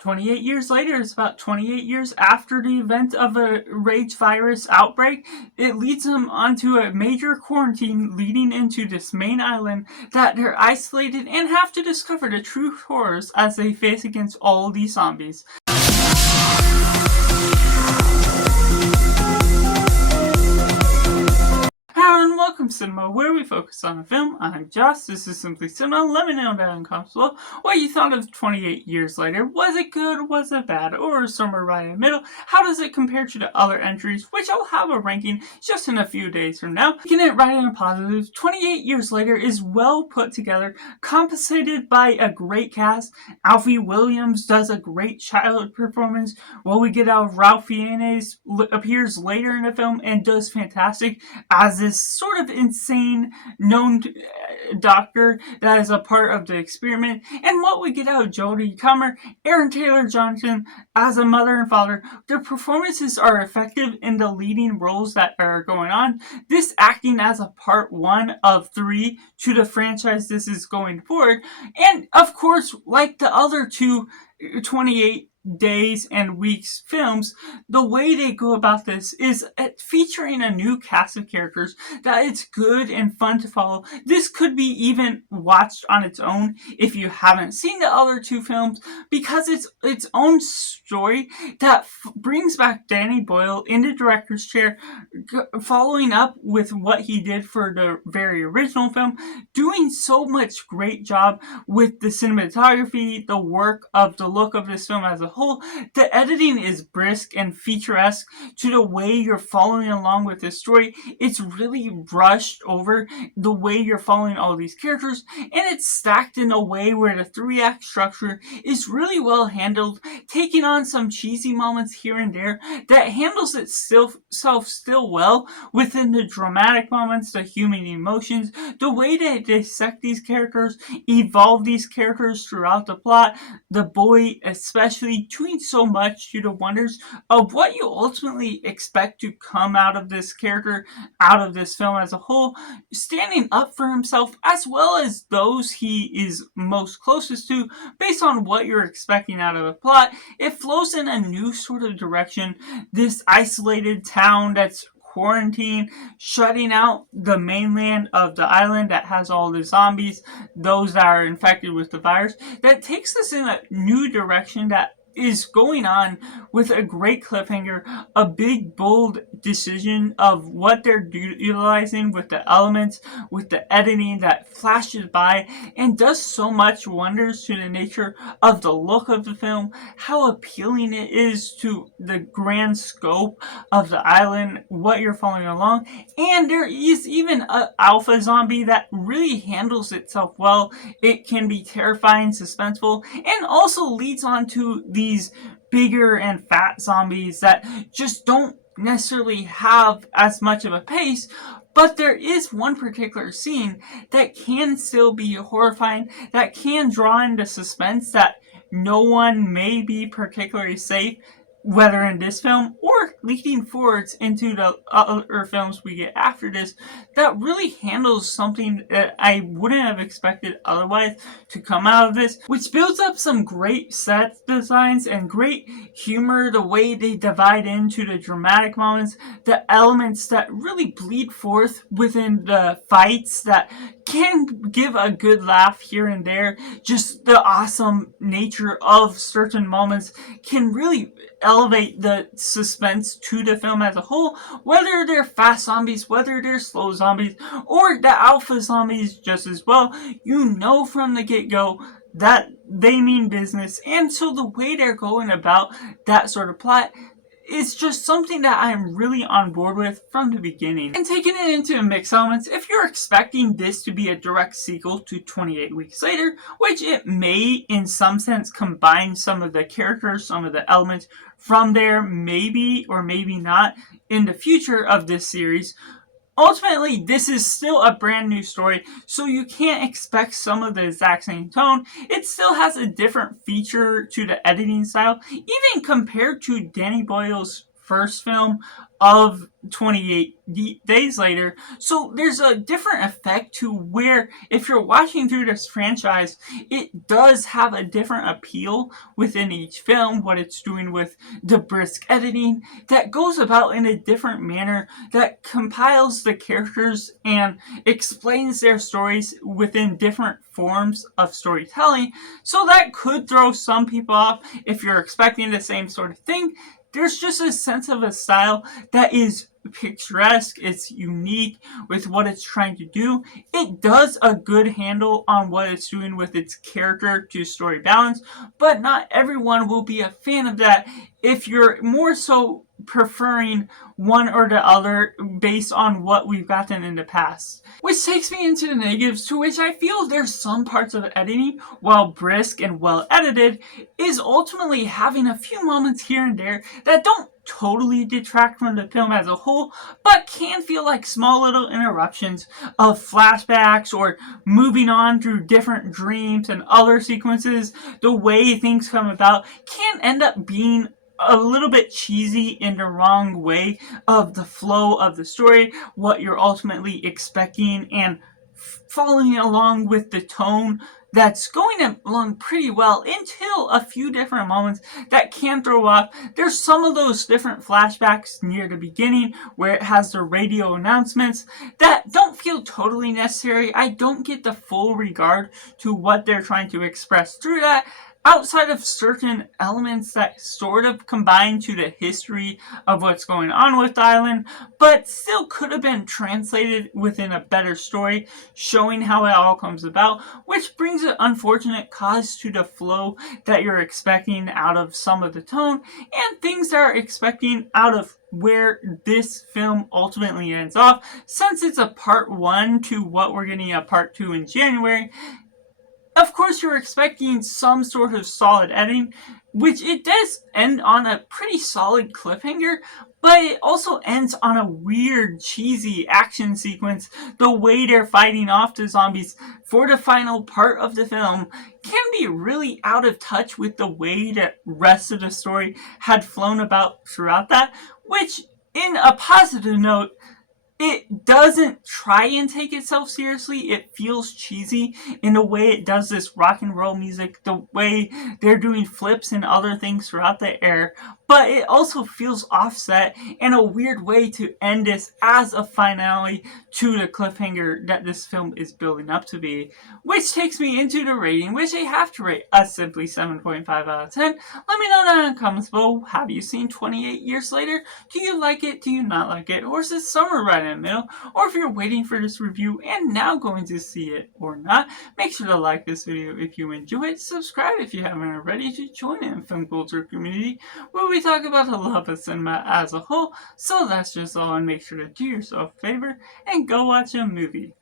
28 years later, it's about 28 years after the event of a rage virus outbreak. It leads them onto a major quarantine leading into this main island that they're isolated and have to discover the true horrors as they face against all these zombies. Hello and welcome to Cinema, where we focus on a film. I'm Josh, this is Simply Cinema. Let me know down in the comments below what you thought of 28 years later. Was it good, was it bad, or somewhere right in the middle? How does it compare to the other entries, which I'll have a ranking just in a few days from now. Taking it right in a positive, 28 years later is well put together, compensated by a great cast. Alfie Williams does a great child performance. What we get out of Ralph Fiennes appears later in the film and does fantastic as this sort of insane known doctor that is a part of the experiment. And what we get out of Jodie Comer, Aaron Taylor Johnson as a mother and father, their performances are effective in the leading roles that are going on. This acting as a part 1 of 3 to the franchise this is going forward. And of course, like the other two 28 days and weeks films, the way they go about this is featuring a new cast of characters that it's good and fun to follow. This could be even watched on its own if you haven't seen the other two films, because it's its own story that brings back Danny Boyle in the director's chair, following up with what he did for the very original film, doing so much great job with the cinematography, the work of the look of this film as a whole. The editing is brisk and featuresque to the way you're following along with this story. It's really brushed over the way you're following all these characters, and it's stacked in a way where the 3-act structure is really well handled, taking on some cheesy moments here and there that handles itself still well within the dramatic moments, the human emotions, the way they dissect these characters, evolve these characters throughout the plot, the boy especially doing so much to the wonders of what you ultimately expect to come out of this character, out of this film as a whole, standing up for himself as well as those he is most closest to based on what you're expecting out of a plot. It flows in a new sort of direction. This isolated town that's quarantine, shutting out the mainland of the island that has all the zombies, those that are infected with the virus, that takes us in a new direction that is going on with a great cliffhanger, a big bold decision of what they're utilizing with the elements, with the editing that flashes by and does so much wonders to the nature of the look of the film, how appealing it is to the grand scope of the island, what you're following along. And there is even an alpha zombie that really handles itself well. It can be terrifying, suspenseful, and also leads on to these bigger and fat zombies that just don't necessarily have as much of a pace. But there is one particular scene that can still be horrifying, that can draw into suspense, that no one may be particularly safe, whether in this film or leading forwards into the other films we get after this, that really handles something that I wouldn't have expected otherwise to come out of this, which builds up some great set designs and great humor, the way they divide into the dramatic moments, the elements that really bleed forth within the fights that can give a good laugh here and there. Just the awesome nature of certain moments can really elevate the suspense to the film as a whole, whether they're fast zombies, whether they're slow zombies, or the alpha zombies just as well. You know from the get-go that they mean business, and so the way they're going about that sort of plot is just something that I'm really on board with from the beginning. And taking it into mixed elements, if you're expecting this to be a direct sequel to 28 Weeks Later, which it may in some sense combine some of the characters, some of the elements from there, maybe or maybe not in the future of this series, ultimately, this is still a brand new story, so you can't expect some of the exact same tone. It still has a different feature to the editing style, even compared to Danny Boyle's first film of 28 Days Later. So there's a different effect to where if you're watching through this franchise, it does have a different appeal within each film, what it's doing with the brisk editing that goes about in a different manner, that compiles the characters and explains their stories within different forms of storytelling. So that could throw some people off if you're expecting the same sort of thing. There's just a sense of a style that is picturesque, it's unique with what it's trying to do. It does a good handle on what it's doing with its character to story balance, but not everyone will be a fan of that if you're more so preferring one or the other based on what we've gotten in the past. Which takes me into the negatives, to which I feel there's some parts of editing, while brisk and well edited, is ultimately having a few moments here and there that don't totally detract from the film as a whole, but can feel like small little interruptions of flashbacks or moving on through different dreams and other sequences. The way things come about can end up being a little bit cheesy in the wrong way of the flow of the story, what you're ultimately expecting, and following along with the tone that's going along pretty well until a few different moments that can throw off. There's some of those different flashbacks near the beginning where it has the radio announcements that don't feel totally necessary. I don't get the full regard to what they're trying to express through that, outside of certain elements that sort of combine to the history of what's going on with the island, but still could have been translated within a better story, showing how it all comes about, which brings an unfortunate cause to the flow that you're expecting out of some of the tone, and things that are expecting out of where this film ultimately ends off, since it's a part 1 to what we're getting a part 2 in January. Of course, you're expecting some sort of solid editing, which it does end on a pretty solid cliffhanger, but it also ends on a weird, cheesy action sequence. The way they're fighting off the zombies for the final part of the film can be really out of touch with the way the rest of the story had flown about throughout that, which, in a positive note, it doesn't try and take itself seriously. It feels cheesy in the way it does this rock and roll music, the way they're doing flips and other things throughout the air, but it also feels offset in a weird way to end this as a finale to the cliffhanger that this film is building up to be. Which takes me into the rating, which I have to rate a simply 7.5 out of 10. Let me know down in the comments below. Have you seen 28 Years Later? Do you like it? Do you not like it? Or is it somewhere right in the middle? Or if you're waiting for this review and now going to see it or not, make sure to like this video if you enjoy it. Subscribe if you haven't already to join in the film culture community where we talk about the love of cinema as a whole. So that's just all, and make sure to do yourself a favor and go watch a movie.